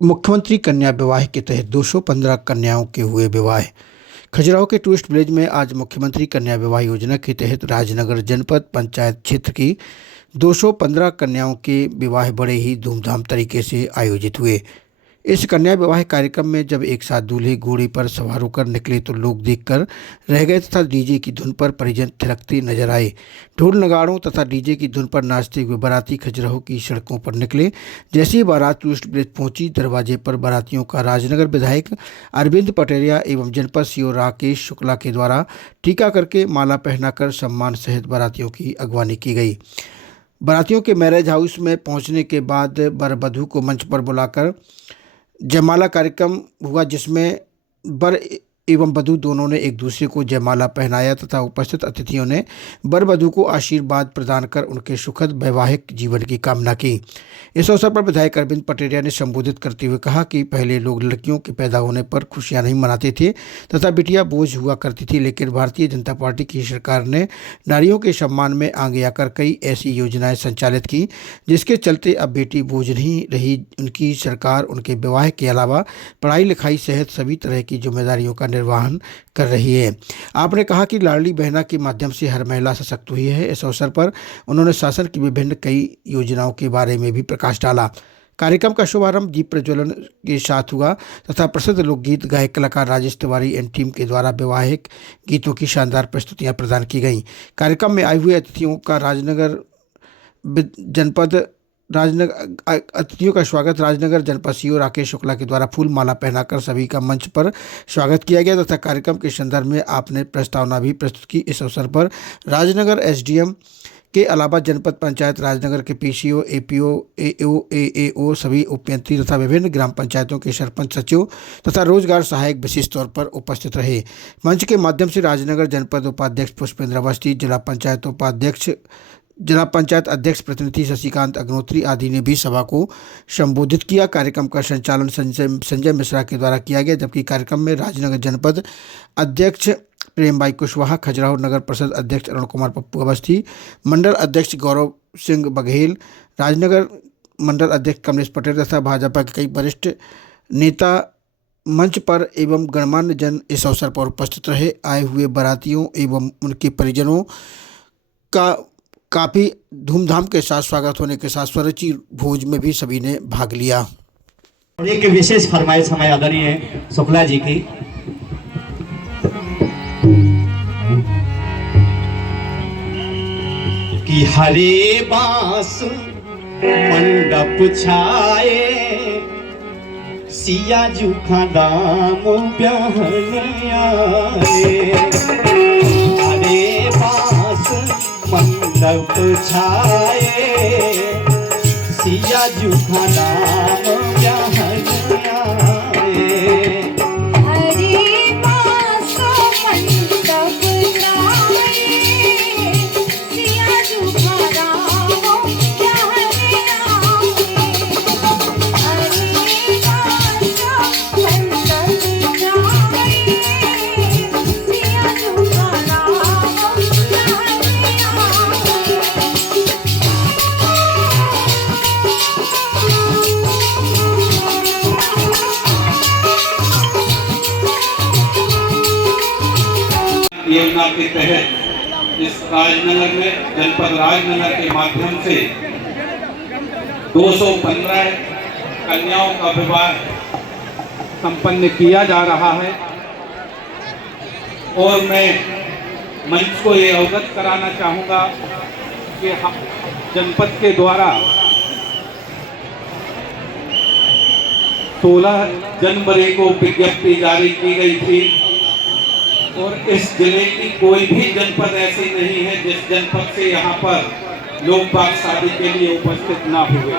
मुख्यमंत्री कन्या विवाह के तहत 215 कन्याओं के हुए विवाह। खजुराहो के टूरिस्ट विलेज में आज मुख्यमंत्री कन्या विवाह योजना के तहत राजनगर जनपद पंचायत क्षेत्र की 215 कन्याओं के विवाह बड़े ही धूमधाम तरीके से आयोजित हुए। इस कन्या विवाह कार्यक्रम में जब एक साथ दूल्हे घोड़े पर सवार होकर निकले तो लोग देखकर रह गए तथा डीजे की धुन पर परिजन थिरकते नजर आए। ढोल नगाड़ों तथा डीजे की धुन पर नाचते हुए बाराती खजुराहो की सड़कों पर निकले। जैसे ही बारात टूरिस्ट विलेज पहुंची, दरवाजे पर बारातियों का राजनगर विधायक अरविंद पटेरिया एवं जनपद सीओ राकेश शुक्ला के द्वारा टीका करके माला पहनाकर सम्मान सहित बारातियों की अगवानी की गई। बारातियों के मैरिज हाउस में पहुंचने के बाद वर वधू को मंच पर बुलाकर जयमाला कार्यक्रम हुआ, जिसमें वर एवं वधू दोनों ने एक दूसरे को जयमाला पहनाया तथा उपस्थित अतिथियों ने वर वधू को आशीर्वाद प्रदान कर उनके सुखद वैवाहिक जीवन की कामना की। इस अवसर पर विधायक अरविंद पटेरिया ने संबोधित करते हुए कहा कि पहले लोग लड़कियों के पैदा होने पर खुशियां नहीं मनाते थे तथा बिटिया बोझ हुआ करती थी, लेकिन भारतीय जनता पार्टी की सरकार ने नारियों के सम्मान में आगे आकर कई ऐसी योजनाएं संचालित की, जिसके चलते अब बेटी बोझ नहीं रही। उनकी सरकार उनके विवाह के अलावा पढ़ाई लिखाई सहित सभी तरह की जिम्मेदारियों का निर्वहन कर रही है। आपने कहा कि लाडली बहना के माध्यम से हर महिला सशक्त हुई है। इस अवसर पर उन्होंने शासन की विभिन्न कई योजनाओं के बारे में भी प्रकाश डाला। कार्यक्रम का शुभारंभ दीप प्रज्वलन के साथ हुआ तथा प्रसिद्ध लोकगीत गायक कलाकार राजेश तिवारी एंड टीम के द्वारा वैवाहिक गीतों की शानदार प्रस्तुतियां प्रदान की गईं। कार्यक्रम में आए हुए अतिथियों का स्वागत राजनगर जनपद सीओ राकेश शुक्ला के द्वारा फूल माला पहनाकर सभी का मंच पर स्वागत किया गया तथा कार्यक्रम के संदर्भ में आपने प्रस्तावना भी प्रस्तुत की। इस अवसर पर राजनगर एसडीएम के अलावा जनपद पंचायत राजनगर के पीसीओ, एपीओ, एओ, एएओ, सभी उपयंत्री तथा विभिन्न ग्राम पंचायतों के सरपंच, सचिव तथा रोजगार सहायक विशेष तौर पर उपस्थित रहे। मंच के माध्यम से राजनगर जनपद उपाध्यक्ष पुष्पेंद्र अवस्थी, जिला पंचायत अध्यक्ष प्रतिनिधि शशिकांत अग्नोत्री आदि ने भी सभा को संबोधित किया। कार्यक्रम का संचालन संजय मिश्रा के द्वारा किया गया, जबकि कार्यक्रम में राजनगर जनपद अध्यक्ष प्रेमबाई कुशवाहा, खजुराहो नगर परिषद अध्यक्ष अरुण कुमार पप्पू अवस्थी, मंडल अध्यक्ष गौरव सिंह बघेल, राजनगर मंडल अध्यक्ष कमलेश पटेल तथा भाजपा के कई वरिष्ठ नेता मंच पर एवं गणमान्य जन इस अवसर पर उपस्थित रहे। आए हुए बारातियों एवं उनके परिजनों का काफ़ी धूमधाम के साथ स्वागत होने के साथ स्वरुचि भोज में भी सभी ने भाग लिया। और एक विशेष फरमाइश हमारे आदरणीय शुक्ला जी की, कि हरे बांस मंडप छाए, सिया जूखा दाम ब्याहने आए। हरे बांस मंडप छाए, सिया जूखा दाम ब्याहने आए। योजना के तहत इस राजनगर में जनपद राजनगर के माध्यम से 215 कन्याओं का विवाह संपन्न किया जा रहा है। और मैं मंच को ये अवगत कराना चाहूँगा कि हम जनपद के द्वारा 16 जनवरी को विज्ञप्ति जारी की गई थी और इस जिले की कोई भी जनपद ऐसी नहीं है जिस जनपद से यहाँ पर लोग बाग शादी के लिए उपस्थित ना हुए।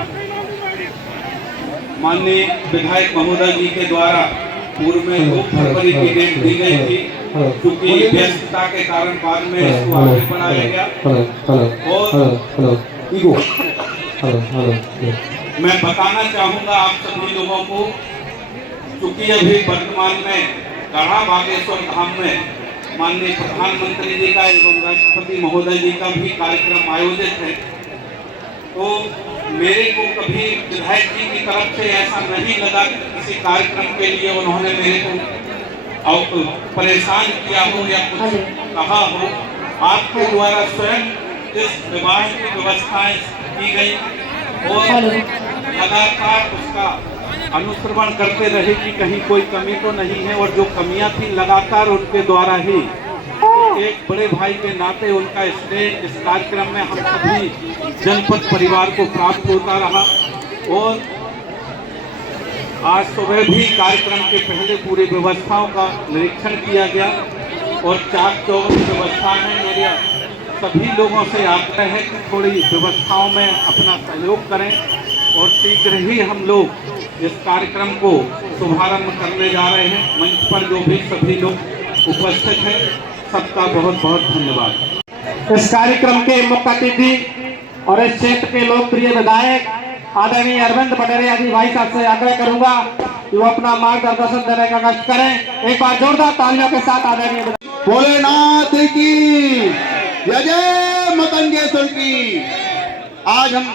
माननीय विधायक महोदय जी के द्वारा पूर्व में 2 फरवरी की डेट दी गई थी, क्योंकि व्यस्तता के कारण बाद में इसको आगे बढ़ाया गया। और मैं बताना चाहूँगा आप सभी लोगों को, क्योंकि अभी वर्तमान में गढ़ा बागेश्वर धाम में माननीय प्रधानमंत्री जी का एवं राष्ट्रपति महोदय जी का भी कार्यक्रम आयोजित है। तो मेरे को कभी विधायक जी की तरफ से ऐसा नहीं लगा कि किसी कार्यक्रम के लिए उन्होंने मेरे को परेशान किया हो या कुछ कहा हो। आपके द्वारा स्वयं इस विवाह की व्यवस्थाएं की गई और लगातार उसका अनुश्रवण करते रहे कि कहीं कोई कमी तो नहीं है, और जो कमियां थी लगातार उनके द्वारा ही एक बड़े भाई के नाते उनका स्नेह इस कार्यक्रम में हम सभी जनपद परिवार को प्राप्त होता रहा। और आज सुबह भी कार्यक्रम के पहले पूरी व्यवस्थाओं का निरीक्षण किया गया और चाक चौक व्यवस्था में मेरे सभी लोगों से आग्रह है कि थोड़ी व्यवस्थाओं में अपना सहयोग करें और शीघ्र ही हम लोग इस कार्यक्रम को शुभारंभ करने जा रहे हैं। मंच पर जो भी सभी लोग उपस्थित हैं सबका बहुत बहुत धन्यवाद। इस कार्यक्रम के मुख्य अतिथि और इस क्षेत्र के लोकप्रिय विधायक आदरणीय अरविंद पटेरिया जी भाई साहब से आग्रह करूंगा कि वो अपना मार्गदर्शन देने का कष्ट करें। एक बार जोरदार तालियों के साथ आदरणीय भोलेनाथ की जय जय मतंगेश्वर की। आज हम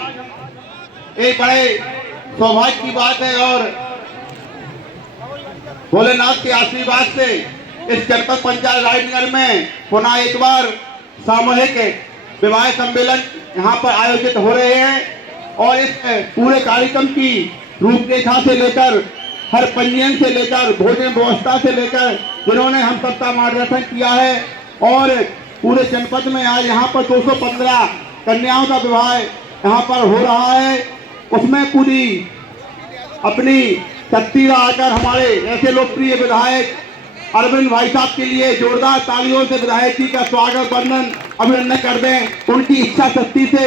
एक बड़े सौभाग्य की बात है और भोलेनाथ के आशीर्वाद से इस जनपद पंचायत राजनगर में पुनः एक बार सामूहिक विवाह सम्मेलन यहाँ पर आयोजित हो रहे हैं। और इस पूरे कार्यक्रम की रूपरेखा से लेकर हर पंजीयन से लेकर भोजन व्यवस्था से लेकर जिन्होंने हम सबका मार्गदर्शन किया है और पूरे जनपद में आज यहाँ पर 215 कन्याओं का विवाह यहाँ पर हो रहा है। उसमें पूरी अपनी शक्ति लगाकर हमारे ऐसे लोकप्रिय विधायक अरविंद भाई साहब के लिए जोरदार तालियों से विधायक जी का स्वागत वंदन अभिनंदन कर दें। उनकी इच्छा शक्ति से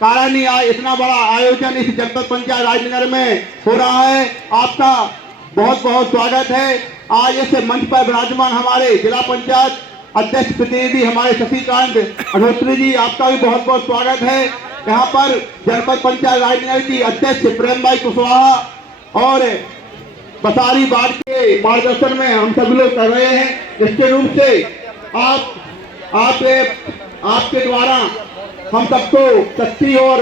कारण ही आज इतना बड़ा आयोजन इस जनपद पंचायत राजनगर में हो रहा है। आपका बहुत बहुत स्वागत है। आज इस मंच पर विराजमान हमारे जिला पंचायत अध्यक्ष प्रतिनिधि हमारे शशिकांत अग्निहोत्री जी, आपका भी बहुत बहुत स्वागत है। यहाँ पर जनपद पंचायत राजनगर की अध्यक्ष प्रेम भाई कुशवाहा और बसारी वार्ड के मार्गदर्शन में हम सभी लोग कर रहे हैं। निश्चित रूप से आपके द्वारा हम सबको शक्ति और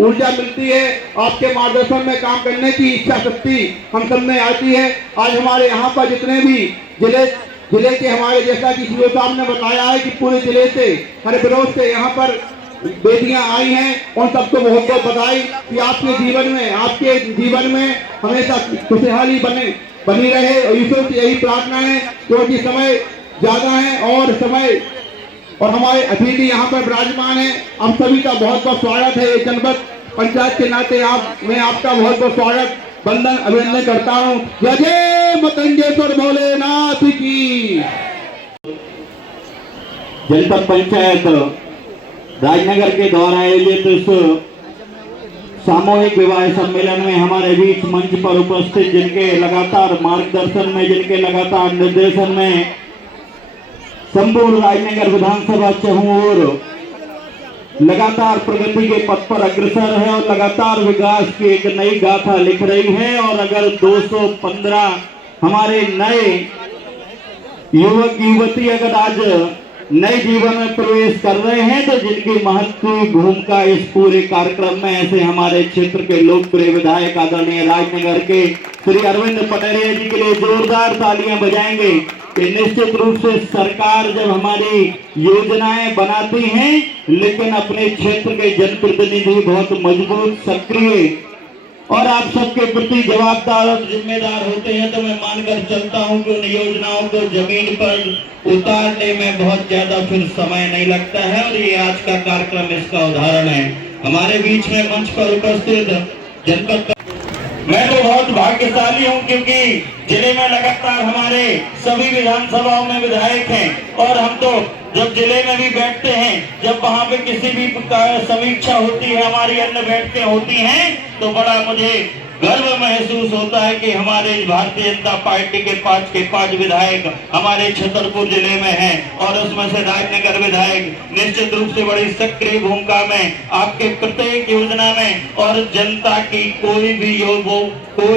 ऊर्जा मिलती है। आपके मार्गदर्शन में काम करने की इच्छा शक्ति हम सब में आती है। आज हमारे यहाँ पर जितने भी जिले के हमारे, जैसा कि सीओ साहब ने बताया है कि पूरे जिले से हर विरोध से यहाँ पर बेटियां आई हैं, उन सबको बहुत बहुत बधाई कि आपके जीवन में हमेशा खुशहाली बनी रहे। और ईश्वर की यही प्रार्थना है क्योंकि समय ज्यादा है और हमारे अतिथि यहाँ पर विराजमान है। हम सभी का बहुत बहुत स्वागत है। जनपद पंचायत के नाते मैं आपका बहुत बहुत स्वागत वंदन अभिनंदन करता हूँ। जय जय मतंगेश्वर भोलेनाथ की। जनपद पंचायत राजनगर के द्वारा आयोजित इस सामूहिक विवाह सम्मेलन में हमारे बीच मंच पर उपस्थित जिनके लगातार मार्गदर्शन में, जिनके लगातार निर्देशन में संपूर्ण राजनगर विधानसभा चहुओर लगातार प्रगति के पथ पर अग्रसर है और लगातार विकास की एक नई गाथा लिख रही है। और अगर 215 हमारे नए युवक युवती अगर आज नए जीवन में प्रवेश कर रहे हैं तो जिनकी महत्वपूर्ण भूमिका इस पूरे कार्यक्रम में ऐसे हमारे क्षेत्र के लोकप्रिय विधायक आदरणीय राजनगर के श्री अरविंद पटेरिया जी के लिए जोरदार तालियां बजाएंगे कि निश्चित रूप से सरकार जब हमारी योजनाएं बनाती हैं लेकिन अपने क्षेत्र के जनप्रतिनिधि बहुत मजबूत, सक्रिय और आप सबके प्रति जवाबदार और जिम्मेदार होते हैं तो मैं मानकर चलता हूं कि उन योजनाओं को जमीन पर उतारने में बहुत ज्यादा फिर समय नहीं लगता है। और ये आज का कार्यक्रम इसका उदाहरण है। हमारे बीच में मंच पर उपस्थित जनपद, मैं तो बहुत भाग्यशाली हूं क्योंकि जिले में लगातार हमारे सभी विधानसभाओं में विधायक हैं और हम तो जब जिले में भी बैठते हैं, जब वहां पे किसी भी समीक्षा होती है, हमारी अन्य बैठकें होती हैं तो बड़ा मुझे गर्व महसूस होता है कि हमारे भारतीय जनता पार्टी के 5 के 5 विधायक हमारे छतरपुर जिले में हैं और उसमें से राजनगर विधायक निश्चित रूप से बड़ी सक्रिय भूमिका में आपके प्रत्येक योजना में, और जनता की कोई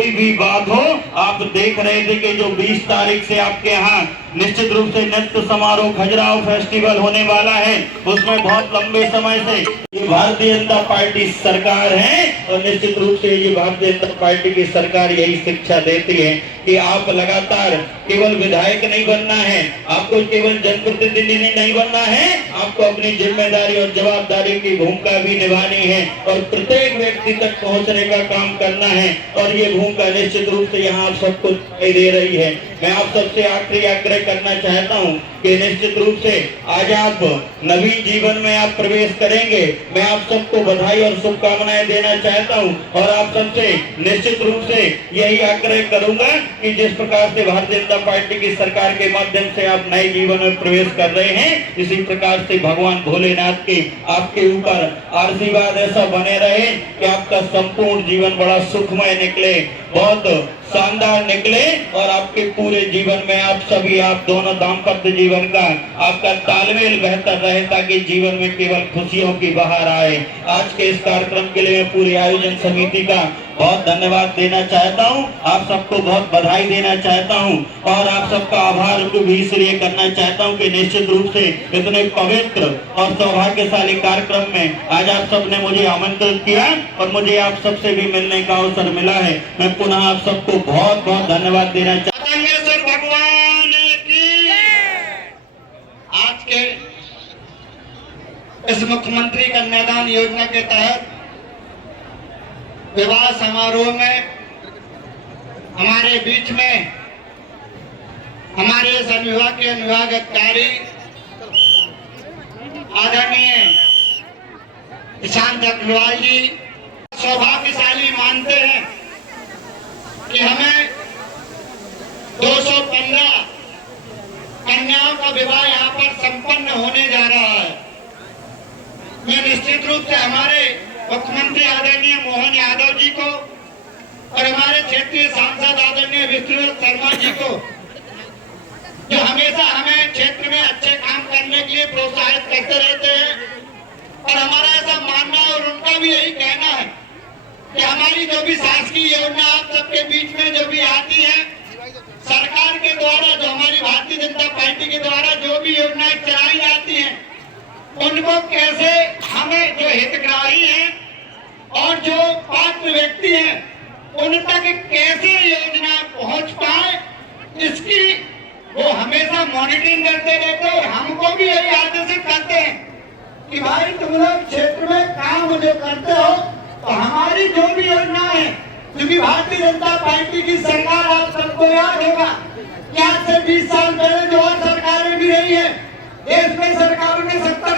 भी बात हो, आप देख रहे थे कि जो 20 तारीख से आपके यहाँ निश्चित रूप से नृत्य समारोह खजुराहो फेस्टिवल होने वाला है, उसमें बहुत लंबे समय से ये भारतीय जनता पार्टी सरकार है और निश्चित रूप से ये भारतीय जनता पार्टी की सरकार यही शिक्षा देती है कि आप लगातार केवल विधायक नहीं बनना है, आपको केवल जनप्रतिनिधि नहीं बनना है, आपको अपनी जिम्मेदारी और जवाबदारी की भूमिका भी निभानी है और प्रत्येक व्यक्ति तक पहुंचने का काम करना है। और ये भूमिका निश्चित रूप से यहाँ आप सबको दिखाई दे रही है। मैं आप सबसे आखिरी आग्रह करना चाहता हूँ कि निश्चित रूप से आज आप नवीन जीवन में आप प्रवेश करेंगे। मैं आप सबको बधाई और शुभकामनाएं देना चाहता हूं और आप सबसे निश्चित रूप से यही आग्रह करूंगा कि जिस प्रकार से भारतीय जनता पार्टी की सरकार के माध्यम से आप नए जीवन में प्रवेश कर रहे हैं, इसी प्रकार से भगवान भोलेनाथ के आपके ऊपर आशीर्वाद ऐसा बने रहे कि आपका संपूर्ण जीवन बड़ा सुखमय निकले, बहुत शानदार निकले और आपके पूरे जीवन में आप दोनों दाम्पत्य जीवन का आपका तालमेल बेहतर रहे ताकि जीवन में केवल खुशियों की बहार आए। आज के इस कार्यक्रम के लिए मैं पूरी आयोजन समिति का बहुत धन्यवाद देना चाहता हूं, आप सबको बहुत बधाई देना चाहता हूं और आप सबका आभार भी इसलिए करना चाहता हूं कि निश्चित रूप से इतने पवित्र और सौभाग्यशाली कार्यक्रम में आज आप सबने मुझे आमंत्रित किया और मुझे आप सबसे भी मिलने का अवसर मिला है। मैं पुनः आप सबको बहुत बहुत धन्यवाद देना चाहता हूं। भगवान की आज के इस मुख्यमंत्री कन्यादान योजना के तहत विवाह समारोह में हमारे बीच में हमारे सन विभाग के अनुविभाग अधिकारी आदरणीय ईशान अग्रवाल जी सौभाग्यशाली मानते हैं कि हमें 215 कन्याओं का विवाह यहाँ पर संपन्न होने जा रहा है। मैं निश्चित रूप से हमारे मुख्यमंत्री आदरणीय मोहन यादव जी को और हमारे क्षेत्रीय सांसद आदरणीय विष्णुदत्त शर्मा जी को, जो हमेशा हमें क्षेत्र में अच्छे काम करने के लिए प्रोत्साहित करते रहते हैं, और हमारा ऐसा मानना है और उनका भी यही कहना है कि हमारी जो भी शासकीय योजना आप सबके बीच में जो भी आती है, सरकार के द्वारा जो हमारी भारतीय जनता पार्टी के द्वारा जो भी योजनाएं चलाई जाती हैं, उनको कैसे हमें जो हितग्राही हैं और जो पात्र व्यक्ति हैं उन तक कैसे योजना पहुंच पाए, इसकी वो हमेशा मॉनिटरिंग करते रहते हैं और हमको भी यही आदेशित करते हैं कि भाई तुम लोग क्षेत्र में काम जो करते हो तो हमारी जो भी योजना है, क्योंकि भारतीय जनता पार्टी की सरकार आप सबको याद होगा कि आज से 20 साल पहले जो और सरकारें भी रही है, देश में सरकारों ने 70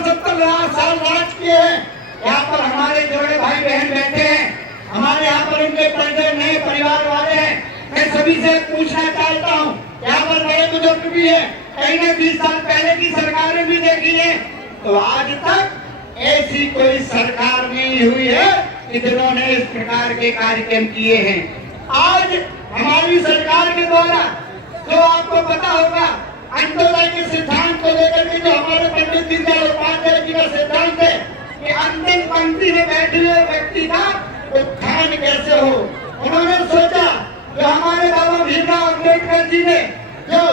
साल राज किए हैं। यहाँ पर हमारे जोड़े भाई बहन बैठे हैं, हमारे यहाँ पर उनके परिजन नए परिवार वाले हैं। मैं सभी से पूछना चाहता हूँ, यहाँ पर बड़े बुजुर्ग भी है, कहीं ने 20 साल पहले की सरकारें भी देखी है, तो आज तक ऐसी कोई सरकार नहीं हुई है कि जिन्होंने इस प्रकार के कार्यक्रम किए हैं। आज हमारी सरकार के द्वारा जो आपको पता होगा अंत्योदय के सिद्धांत को लेकर के जो हमारे पंडित दीनदयाल उपाध्याय जी का सिद्धांत है कि अंतिम पंक्ति में बैठे हुए व्यक्ति का उत्थान कैसे हो, उन्होंने सोचा जो हमारे बाबा भीमराव अम्बेडकर जी ने जो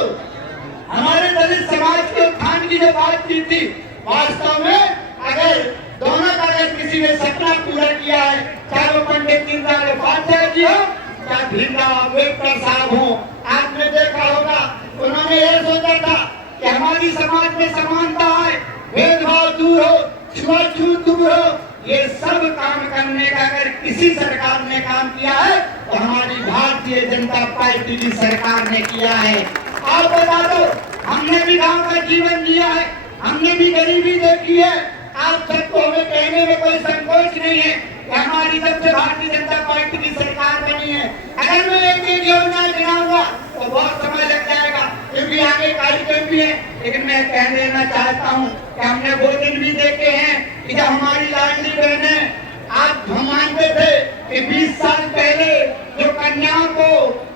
हमारे दलित समाज के उत्थान की जो बात की थी, वास्तव में अगर दोनों का अगर किसी ने सपना पूरा किया है, चाहे वो पंडित दीनदयाल उपाध्याय जी हो या भीमराव अम्बेडकर साहब हो, आपने देखा होगा उन्होंने ये सोचा था कि हमारी समाज में समानता है, भेदभाव दूर हो, छुआछूत दूर हो, ये सब काम करने का अगर किसी सरकार ने काम किया है तो हमारी भारतीय जनता पार्टी की सरकार ने किया है। आप बता दो, हमने भी गांव का जीवन जिया है, हमने भी गरीबी देखी है, आप सबको हमें कहने में कोई संकोच नहीं है कि हमारी जब से भारतीय जनता पार्टी की सरकार बनी है, अगर मैं एक एक योजना गिनाऊंगा तो बहुत समय लग जाएगा क्योंकि आगे कार्यक्रम भी है। लेकिन मैं कह देना चाहता हूँ कि हमने वो दिन भी देखे हैं कि जब हमारी लाडली बहनें, आप हम मानते थे कि 20 साल पहले जो कन्याओं को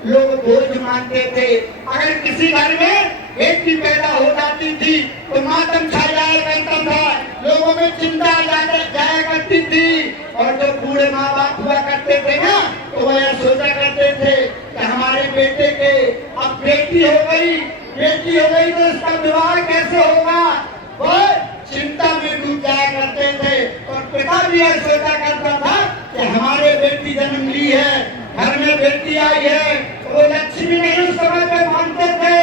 लोग बोझ मानते थे, अगर किसी घर में बेटी पैदा हो जाती थी तो मातम छा जाया करता था, लोगों में चिंता जाया करती थी। और जो बूढ़े माँ बाप हुआ करते थे ना, तो वो यह सोचा करते थे कि हमारे बेटे के अब बेटी हो गई तो इसका विवाह कैसे होगा, वो चिंता में डूब जाया करते थे। और पिता भी यह सोचा करता था कि हमारे बेटी जन्म ली है, घर में बेटी आई है, वो लक्ष्मी नहीं उस समय पे मानते थे,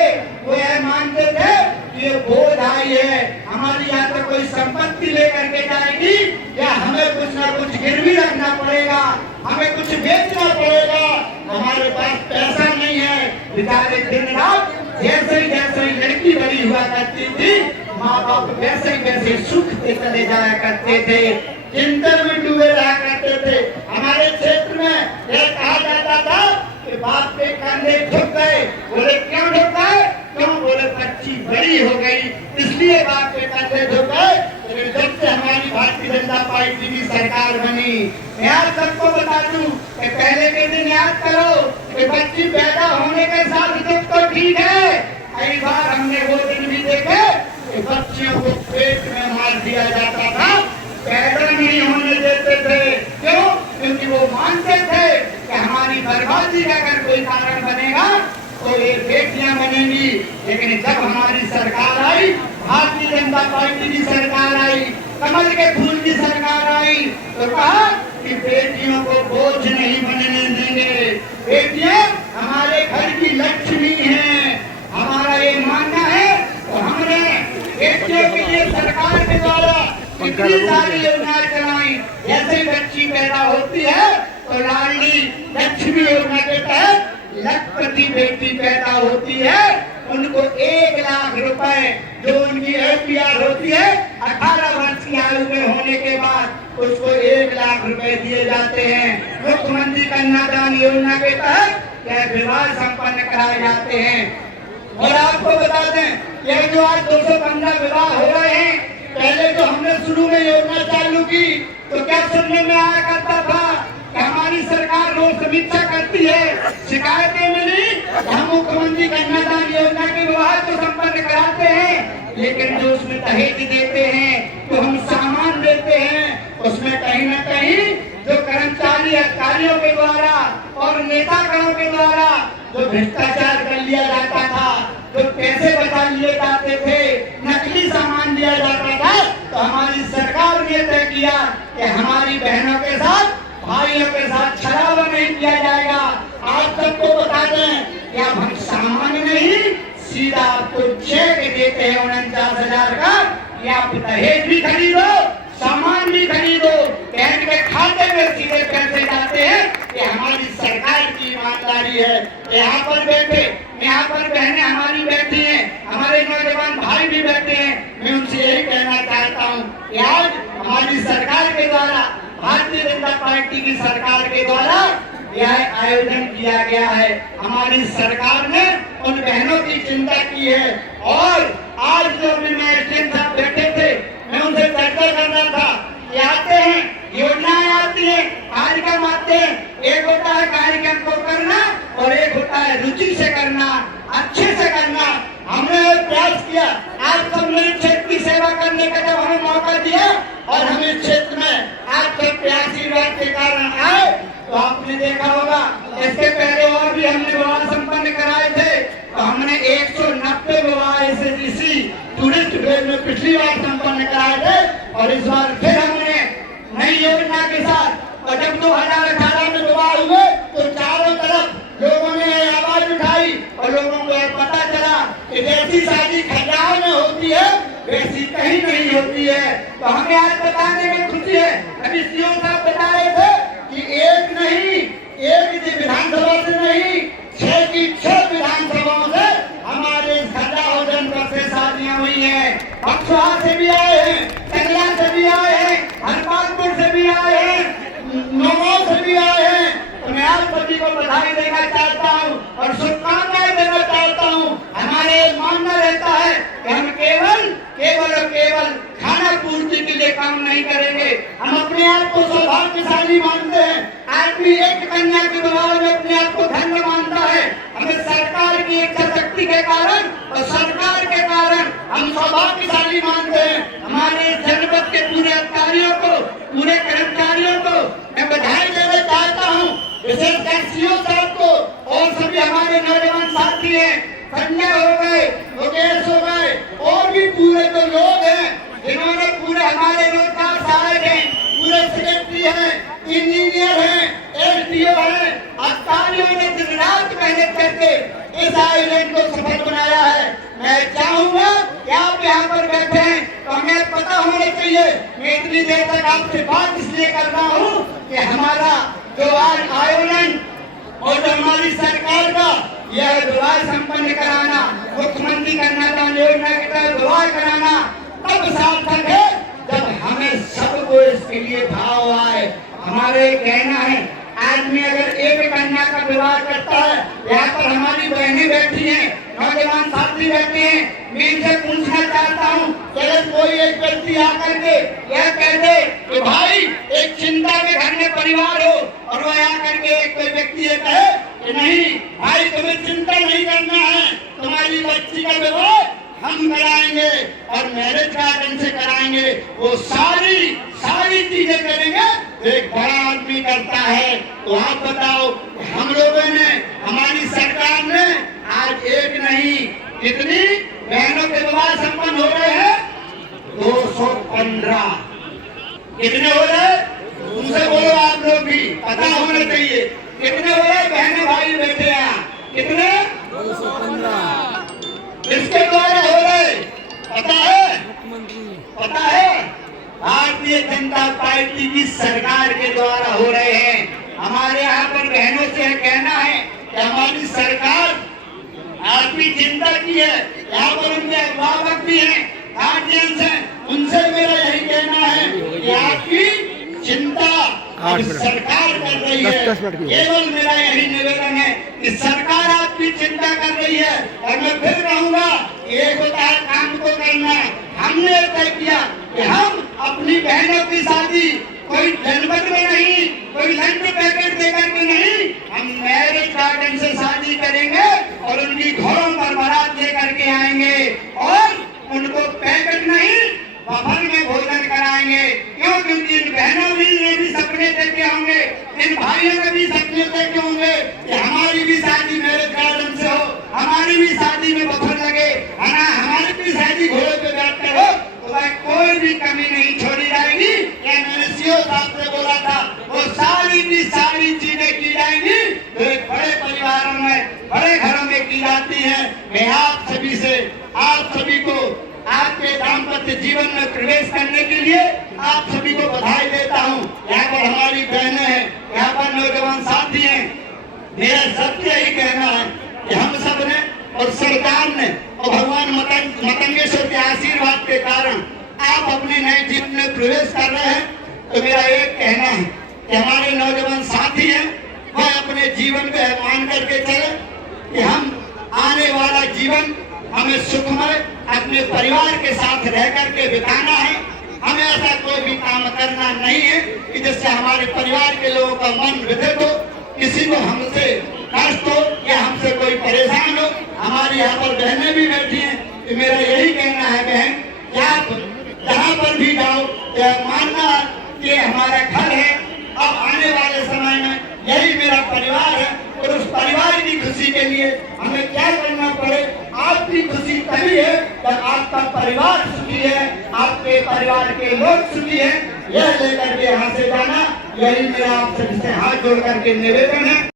वो यह मानते थे कि ये बोझ आई है, हमारी यहाँ पर कोई संपत्ति लेकर के जाएगी या हमें कुछ ना कुछ गिरवी रखना पड़ेगा, हमें कुछ बेचना पड़ेगा, हमारे पास पैसा नहीं है। बेचारे दिन रात जैसे ही लड़की बड़ी हुआ करती थी, माँ बाप वैसे सुख से चले जाया करते थे, चिंतन में डूबे रहा करते थे। हमारे क्षेत्र में यह कहा जाता था कि बाप के कंधे झुक गए। बोले क्यों झुक गए? क्यों? बोले बच्ची बड़ी हो गई इसलिए बाप के कंधे झुक गए। जब से हमारी भारतीय जनता पार्टी की सरकार बनी, मैं आप सबको बता दूं कि पहले के दिन याद करो कि बच्ची पैदा होने के साथ दुख तो ठीक है, कई बार हमने वो दिन भी देखे कि बच्चियों को पेट में मार दिया जाता था, पैदा नहीं होने देते थे। क्यों? क्योंकि वो मानते थे कि हमारी बर्बादी का अगर कोई कारण बनेगा तो ये बेटियां बनेंगी। लेकिन जब हमारी सरकार आई, भारतीय जनता पार्टी की सरकार आई, कमल के फूल की सरकार आई, तो कहा कि बेटियों को बोझ नहीं बनने देंगे, बेटियां हमारे घर की लक्ष्मी हैं, हमारा ये मानना है। तो हमने बेटियों के लिए सरकार के द्वारा इतनी सारी योजनाएं चलाई। जैसे ही बच्ची पैदा होती है तो लाडली लक्ष्मी योजना के तहत लखपति बेटी पैदा होती है, उनको 1 लाख रुपए जो उनकी APR होती है 18 वर्ष की आयु में होने के बाद उसको 1 लाख रुपए दिए जाते हैं। मुख्यमंत्री कन्यादान योजना के तहत यह विवाह संपन्न कराए जाते हैं। और आपको बता दें यह जो आज 215 विवाह हो रहे हैं, पहले जो हमने शुरू में योजना चालू की तो क्या सुनने में आया करता था कि हमारी सरकार रोज समीक्षा करती है, शिकायतें मिली, हम मुख्यमंत्री कन्यादान योजना के विवाह को संपन्न कराते हैं, लेकिन जो उसमें दहेज देते हैं, तो हम सामान देते हैं, उसमें कहीं न कहीं जो कर्मचारी अधिकारियों के द्वारा और नेतागणों के द्वारा जो भ्रष्टाचार कर लिया जाता था, जो पैसे बचा लिए जाते थे, नकली सामान दिया जाता था, तो हमारी सरकार ने तय किया कि हमारी बहनों के साथ, भाइयों के साथ छलावा नहीं किया जाएगा। आप सबको बता दें कि अब हम सामान नहीं, सीधा आपको चेक देते हैं 49,000 का, कि आप दहेज भी खरीदो, सामान भी खरीदो, बहन के खाते में सीधे पैसे जाते हैं। ये हमारी सरकार की ईमानदारी है। यहाँ पर बैठे, यहाँ पर बहनें हमारी बैठी हैं, हमारे नौजवान भाई भी बैठे हैं, मैं उनसे यही कहना चाहता हूँ कि आज हमारी सरकार के द्वारा, भारतीय जनता पार्टी की सरकार के द्वारा यह आयोजन किया गया है। हमारी सरकार ने उन बहनों की चिंता की है। और आज जो साहब बैठे थे, मैं उनसे चर्चा कर रहा था कि आते हैं, योजनाएं आती हैं, कार्यक्रम आते हैं, एक होता है कार्यक्रम को करना और एक होता है रुचि से करना, अच्छे से करना। हमने प्रयास किया, आज सब मेरे क्षेत्र की सेवा करने का जब हमें मौका दिया और हम इस क्षेत्र में आज सब प्रयासी के कारण आए, तो आपने देखा होगा इसके पहले और भी हमने विवाह संपन्न कराए थे, तो हमने 190 विवाह इसी टूरिस्ट प्लेस में पिछली बार संपन्न कराए थे। और इस बार फिर हमने नई योजना के साथ, और जब 2018 में विवाह हुए तो चारों तरफ लोगों ने आवाज उठाई और लोगों को पता चला कि जैसी शादी खजान में होती है वैसी कहीं नहीं होती है। तो हमें आज बताने में खुशी है, अभी सीएम साहब बता रहे थे कि एक नहीं, एक विधानसभा से नहीं, 6 की 6 विधानसभाओं से हमारे खजान जनपद से शादियां हुई हैं। बक्सवा से भी आए हैं, टंगला से भी आए हैं, हरपालपुर से भी आए हैं, नौगांव से भी आए हैं। तो मैं आप सभी को बधाई देना चाहता हूँ और शुभकामनाएं देना चाहता हूँ। हमारे मानना रहता है कि हम केवल खाना पूर्ति के लिए काम नहीं करेंगे। हम अपने आप को सौभाग्यशाली मानते हैं। आज भी के कारण और सरकार के कारण हम सौभाग्यशाली मानते हैं। हमारे जनपद के पूरे अधिकारियों को, पूरे कर्मचारियों को मैं बधाई देना चाहता हूँ, विशेषकर सीओ साहब को और सभी हमारे नौजवान साथी हैं, संजय हो गए, मुकेश हो गए और भी पूरे जो लोग हैं जिन्होंने पूरे हमारे रोजगार सहायक हैं, पूरे सेक्रेटरी हैं, इंजीनियर हैं, एसडीओ हैं, अधिकारियों ने दिन रात मेहनत करके इस आयोजन को सफल बनाया है। मैं चाहूंगा कि आप यहाँ पर बैठे हैं तो हमें पता होना चाहिए। मैं इतनी देर तक आपसे बात इसलिए कर रहा हूँ कि हमारा जो आज आयोजन और जो हमारी सरकार का यह विवाह संपन्न कराना, मुख्यमंत्री कन्यादान योजना के तहत विवाह कराना तब सार्थक है जब हमें सबको इसके लिए भाव आए। हमारे कहना है, आदमी अगर एक कन्या का विवाह करता है, यहाँ पर हमारी बहनें बैठी हैं, नौजवान साथी बैठे हैं, मैं इनसे पूछना चाहता हूँ कि अगर कोई एक व्यक्ति आकर के यह कह दे कि भाई एक चिंता के घर में परिवार हो, और वह आकर के एक कोई व्यक्ति ये कहे कि नहीं भाई तुम्हें चिंता नहीं करना है, तुम्हारी बच्ची का विवाह हम कराएंगे और मैरिज गार्डन से कराएंगे, वो सारी चीजें करेंगे तो एक बड़ा आदमी करता है। तो आप बताओ, हम लोगों ने, हमारी सरकार ने आज एक नहीं कितनी बहनों के विवाह संपन्न हो रहे हैं, 215। कितने हो रहे? उनसे बोलो आप लोग भी, पता होना चाहिए कितने हो रहे बहनों भाई बैठे हैं, कितने? 215। इसके द्वारा हो रहे पता है? पता है? भारतीय जनता पार्टी की सरकार के द्वारा हो रहे हैं। हमारे यहाँ पर बहनों से कहना है कि हमारी सरकार आपकी चिंता की है, यहाँ पर उनके अभिभावक भी हैं, गार्जियंस हैं, उनसे मेरा यही कहना है कि आपकी चिंता सरकार कर रही है। केवल मेरा यही निवेदन है कि सरकार आपकी चिंता कर रही है। और मैं फिर कहूँगा, एक होता है काम को करना। हमने तय किया कि हम अपनी बहनों की शादी कोई जनपद में नहीं, कोई लंच पैकेट देकर के नहीं, हम मैरिज गार्डन से शादी करेंगे और उनकी घरों पर बारात लेकर के आएंगे और उनको पैकेट नहीं बफर में भोजन कराएंगे। क्यों? क्योंकि इन बहनों ने भी सपने देखे होंगे, इन भाइयों ने भी सपने देखे होंगे कि हमारी भी शादी मैरिज गार्डन से हो, हमारी भी शादी में बफर लगे, है ना, हमारी भी शादी घोड़े पे बैठकर हो, तो भाई कोई भी कमी नहीं छोड़ी जाएगी। या मैंने सीओ साहब से बोला था, वो सारी चीजें की जाएंगी तो एक बड़े परिवारों में, बड़े घरों में की जाती है। मैं आप सभी से, आप सभी को आपके दाम्पत्य जीवन में प्रवेश करने के लिए आप सभी को बधाई देता हूँ। यहाँ पर हमारी बहनें हैं, यहाँ पर नौजवान साथी हैं। मेरा सबसे यही कहना है कि हम सब ने और सरकार ने और भगवान मतंगेश्वर के आशीर्वाद के कारण आप अपने नए जीवन में प्रवेश कर रहे हैं। तो मेरा एक कहना है कि हमारे नौजवान साथी हैं, वह अपने जीवन को मान करके चले कि हम आने वाला जीवन हमें सुखमय अपने परिवार के साथ रह करके बिताना है। हमें ऐसा कोई भी काम करना नहीं है कि जिससे हमारे परिवार के लोगों का मन व्यथित हो, किसी को हमसे कष्ट हो या हमसे कोई परेशान हो। हमारी यहाँ पर बहनें भी बैठी हैं, कि मेरा यही कहना है बहन, कि आप जहाँ पर भी जाओ मानना कि हमारा घर है, अब आने वाले समय में यही मेरा परिवार है और उस परिवार की खुशी के लिए हमें क्या करना पड़े। आपकी खुशी तभी है जब आपका परिवार सुखी है, आपके परिवार के लोग सुखी हैं। यह लेकर के यहाँ से जाना, यही मेरा आप सबसे हाथ जोड़ करके निवेदन है।